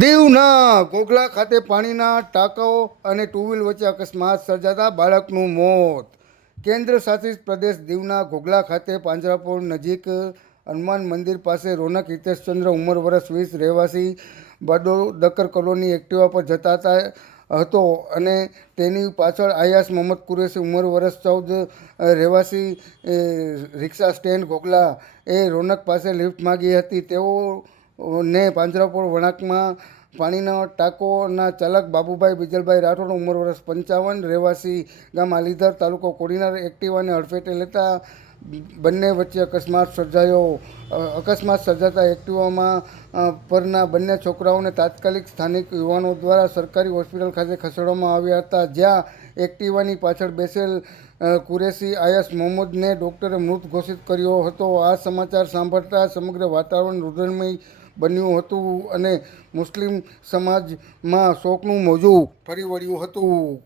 દીવના ઘોઘલા ખાતે પાણીના ટાંકાઓ અને ટુ વ્હીલ વચ્ચે અકસ્માત સર્જાતા બાળકનું મોત. કેન્દ્ર શાસિત પ્રદેશ દીવના ઘોઘલા ખાતે પાંજરાપોળ નજીક હનુમાન મંદિર પાસે રોનક હિતેશચંદ્ર ઉંમર વર્ષ 20 રહેવાસી બાદોદકર કોલોની એક્ટિવા પર જતા હતો અને તેની પાછળ આયાસ મોહમ્મદ કુરેશી ઉંમર વર્ષ 14 રહેવાસી રિક્ષા સ્ટેન્ડ ઘોઘલા એ રોનક પાસે લિફ્ટ માગી હતી. તેઓને પાંજરાપોળ વળાંકમાં પાણીના ટાંકોના ચાલક બાબુભાઈ બિજલભાઈ રાઠોડ ઉંમર વર્ષ 55 રહેવાસી ગામ આલીધર તાલુકો કોડીનાર એક્ટિવાને હડફેટે લેતા બંને વચ્ચે અકસ્માત સર્જાયો. અકસ્માત સર્જાતા એક્ટિવામાં પરના બંને છોકરાઓને તાત્કાલિક સ્થાનિક યુવાનો દ્વારા સરકારી હોસ્પિટલ ખાતે ખસેડવામાં આવ્યા હતા, જ્યાં એક્ટિવાની પાછળ બેસેલ કુરેશી આયાસ મોહમ્મદને ડોક્ટરે મૃત ઘોષિત કર્યો હતો. આ સમાચાર સાંભળતા સમગ્ર વાતાવરણ રુદનમય બન્યું હતું અને મુસ્લિમ સમાજમાં શોકનું મોજું ફરી વળ્યું હતું.